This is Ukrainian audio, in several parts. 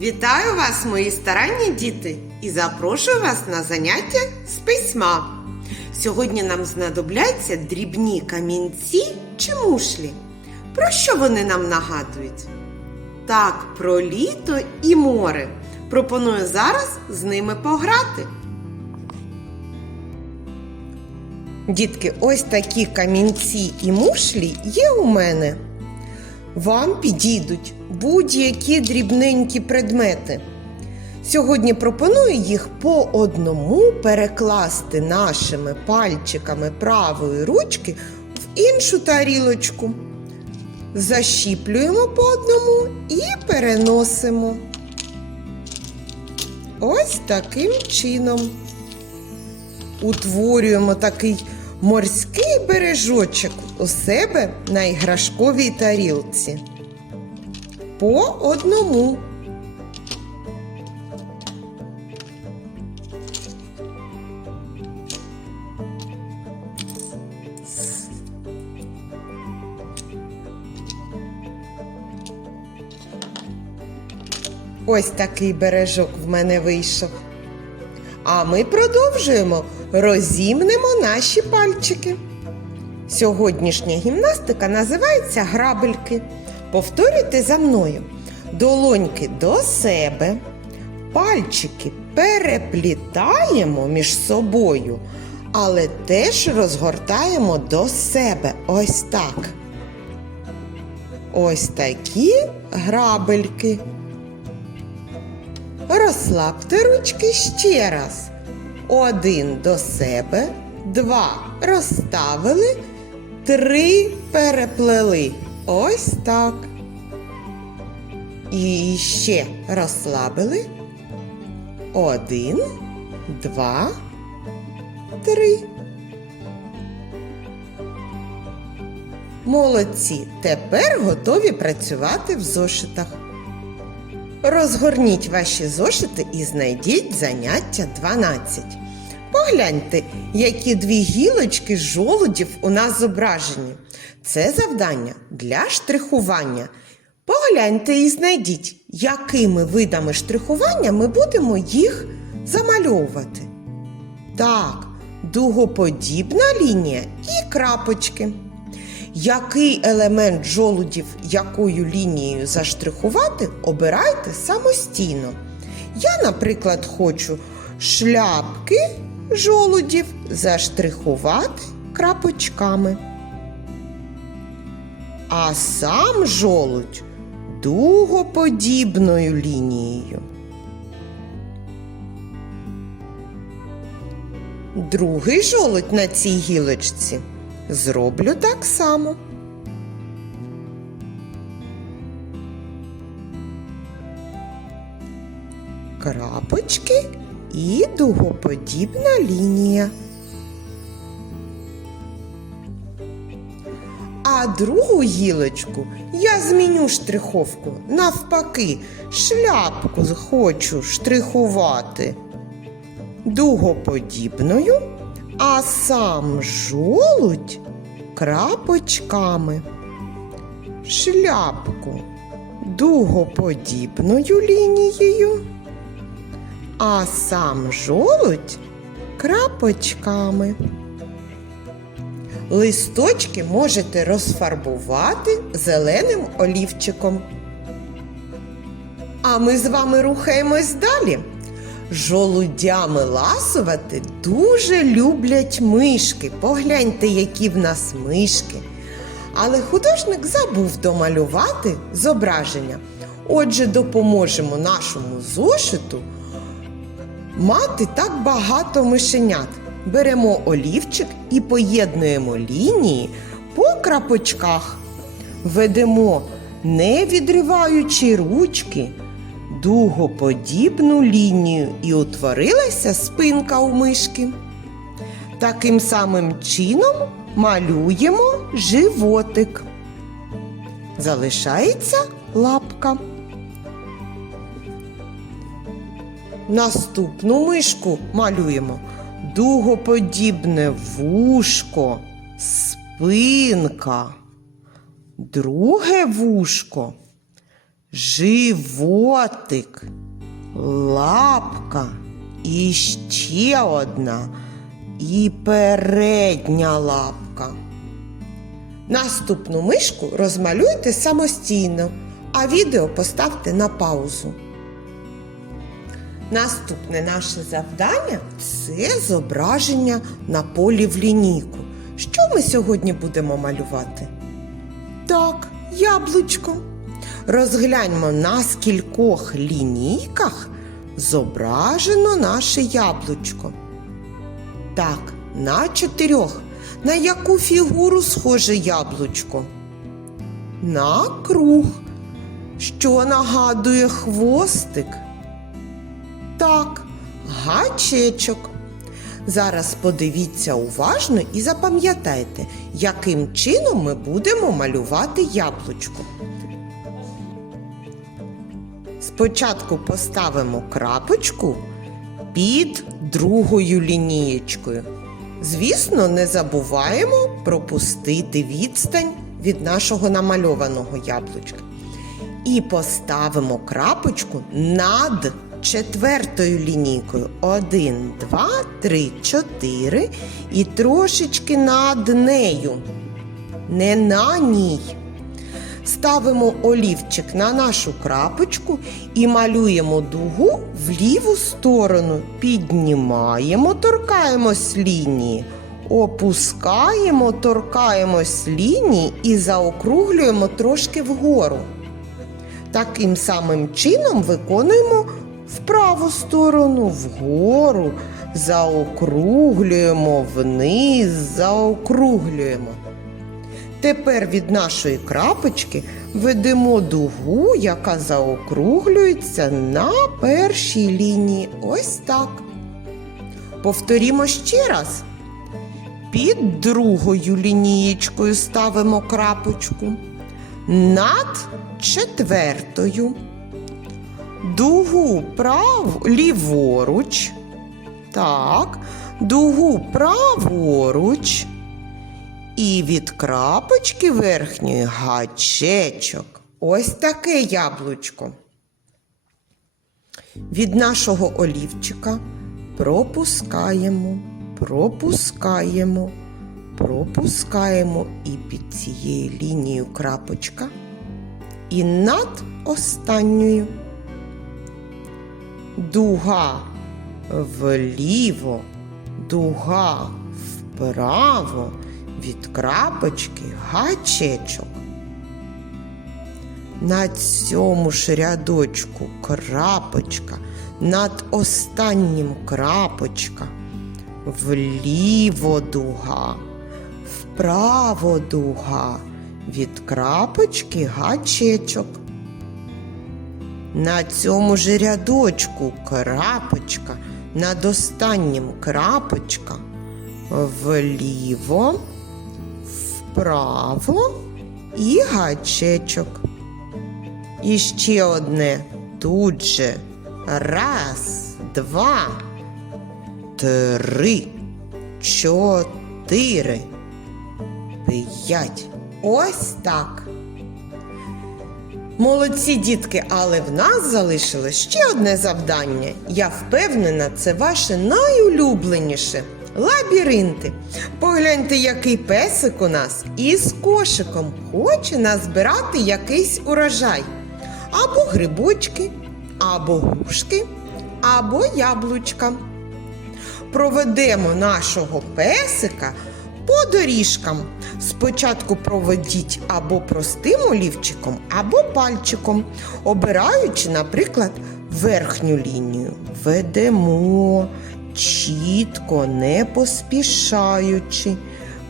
Вітаю вас, мої старанні діти, і запрошую вас на заняття з письма. Сьогодні нам знадобляться дрібні камінці чи мушлі. Про що вони нам нагадують? Так, про літо і море. Пропоную зараз з ними пограти. Дітки, ось такі камінці і мушлі є у мене. Вам підійдуть будь-які дрібненькі предмети. Сьогодні пропоную їх по одному перекласти нашими пальчиками правої ручки в іншу тарілочку. Защіплюємо по одному і переносимо. Ось таким чином. Утворюємо такий морський бережочок у себе на іграшковій тарілці. По одному. Ось такий бережок в мене вийшов. А ми продовжуємо, розімнемо наші пальчики. Сьогоднішня гімнастика називається грабельки. Повторюйте за мною. Долоньки до себе, пальчики переплітаємо між собою, але теж розгортаємо до себе. Ось так. Ось такі грабельки. Розслабте ручки ще раз. Один до себе, два розставили, три переплели. Ось так. І ще розслабили. Один, два, три. Молодці. Тепер готові працювати в зошитах. Розгорніть ваші зошити і знайдіть заняття 12. Погляньте, які дві гілочки жолудів у нас зображені. Це завдання для штрихування. Погляньте і знайдіть, якими видами штрихування ми будемо їх замальовувати. Так, дугоподібна лінія і крапочки. Який елемент жолудів якою лінією заштрихувати, обирайте самостійно. Я, наприклад, хочу шляпки жолудів заштрихувати крапочками. А сам жолудь дугоподібною лінією. Другий жолудь на цій гілочці зроблю так само. Крапочки і дугоподібна лінія. А другу гілочку я зміню штриховку. Навпаки, шляпку хочу штрихувати дугоподібною, а сам жолудь крапочками. Шляпку дугоподібною лінією, а сам жолудь крапочками. Листочки можете розфарбувати зеленим олівчиком. А ми з вами рухаємось далі. Жолудями ласувати дуже люблять мишки. Погляньте, які в нас мишки. Але художник забув домалювати зображення. Отже, допоможемо нашому зошиту мати так багато мишенят. Беремо олівчик і поєднуємо лінії по крапочках. Ведемо, не відриваючи ручки, дугоподібну лінію і утворилася спинка у мишки. Таким самим чином малюємо животик. Залишається лапка. Наступну мишку малюємо дугоподібне вушко, спинка, друге вушко, животик, лапка і ще одна і передня лапка. Наступну мишку розмалюйте самостійно, а відео поставте на паузу. Наступне наше завдання це зображення на полі в лінійку. Що ми сьогодні будемо малювати? Так, яблучко. Розгляньмо, на скількох лінійках зображено наше яблучко. Так, на чотирьох. На яку фігуру схоже яблучко? На круг. Що нагадує хвостик? Так, гачечок. Зараз подивіться уважно і запам'ятайте, яким чином ми будемо малювати яблучко. Спочатку поставимо крапочку під другою лінієчкою. Звісно, не забуваємо пропустити відстань від нашого намальованого яблучка. І поставимо крапочку над четвертою лінійкою. Один, два, три, чотири. І трошечки над нею. Не на ній. Ставимо олівчик на нашу крапочку і малюємо дугу в ліву сторону. Піднімаємо, торкаємось лінії, опускаємо, торкаємось лінії і заокруглюємо трошки вгору. Таким самим чином виконуємо в праву сторону, вгору, заокруглюємо вниз, заокруглюємо. Тепер від нашої крапочки ведемо дугу, яка заокруглюється на першій лінії. Ось так. Повторімо ще раз. Під другою лінієчкою ставимо крапочку. Над четвертою. Дугу прав ліворуч. Так. Дугу праворуч. І від крапочки верхньої гачечок. Ось таке яблучко. Від нашого олівчика пропускаємо, пропускаємо, пропускаємо і під цією лінією крапочка. І над останньою. Дуга вліво, дуга вправо від крапочки гачечок. На цьому ж рядочку крапочка, над останнім крапочка, вліво дуга, вправо дуга, від крапочки гачечок. На цьому ж рядочку крапочка, над останнім крапочка, вліво, вправо і гачечок. І ще одне тут же. Раз, два, три, чотири, п'ять. Ось так. Молодці дітки, але в нас залишилось ще одне завдання. Я впевнена, це ваше найулюбленіше лабіринти. Погляньте, який песик у нас із кошиком хоче назбирати якийсь урожай. Або грибочки, або грушки, або яблучка. Проведемо нашого песика по доріжкам. Спочатку проведіть або простим олівчиком, або пальчиком, обираючи, наприклад, верхню лінію. Ведемо чітко, не поспішаючи,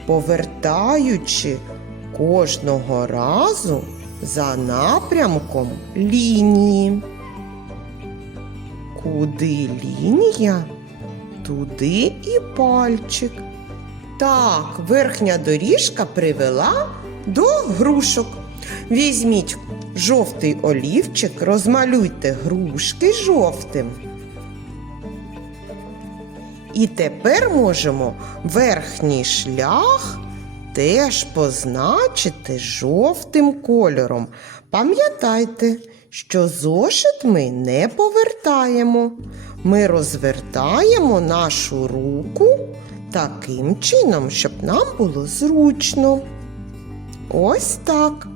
повертаючи кожного разу за напрямком лінії. Куди лінія, туди і пальчик. Так, верхня доріжка привела до грушок. Візьміть жовтий олівчик, розмалюйте грушки жовтим. І тепер можемо верхній шлях теж позначити жовтим кольором. Пам'ятайте, що зошит ми не повертаємо. Ми розвертаємо нашу руку таким чином, щоб нам було зручно. Ось так.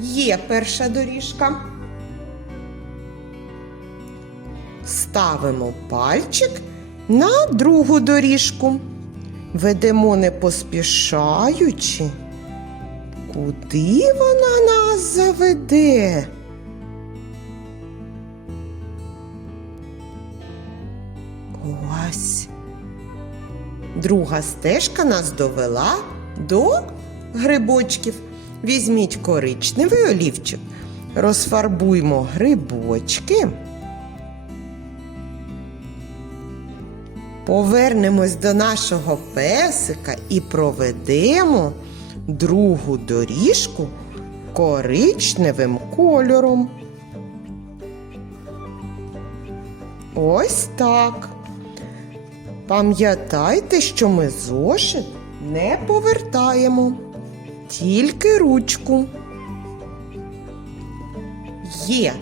Є перша доріжка. Ставимо пальчик на другу доріжку. Ведемо не поспішаючи. Куди вона нас заведе? Ось. Друга стежка нас довела до грибочків. Візьміть коричневий олівчик, розфарбуймо грибочки. Повернемось до нашого песика і проведемо другу доріжку коричневим кольором. Ось так. Пам'ятайте, що ми зошит не повертаємо, тільки ручку. Є.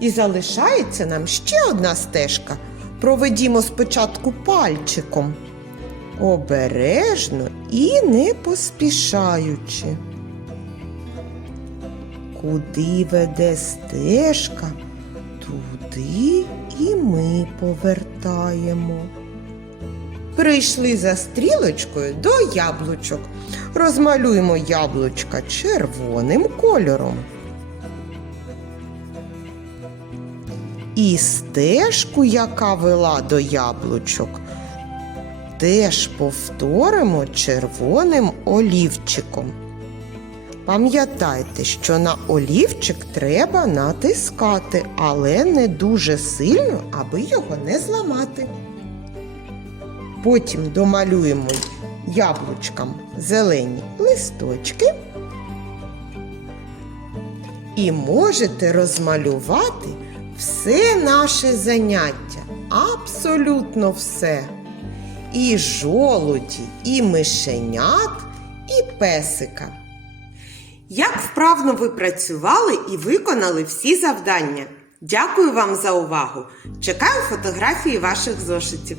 І залишається нам ще одна стежка. Проведімо спочатку пальчиком. Обережно і не поспішаючи. Куди веде стежка, туди і ми повертаємо. Прийшли за стрілочкою до яблучок. Розмалюємо яблучка червоним кольором. І стежку, яка вела до яблучок, теж повторимо червоним олівчиком. Пам'ятайте, що на олівчик треба натискати, але не дуже сильно, аби його не зламати. Потім домалюємо яблучкам зелені листочки. І можете розмалювати все наше заняття, абсолютно все. І жолуді, і мишенят, і песика. Як вправно ви працювали і виконали всі завдання. Дякую вам за увагу! Чекаю фотографії ваших зошитів.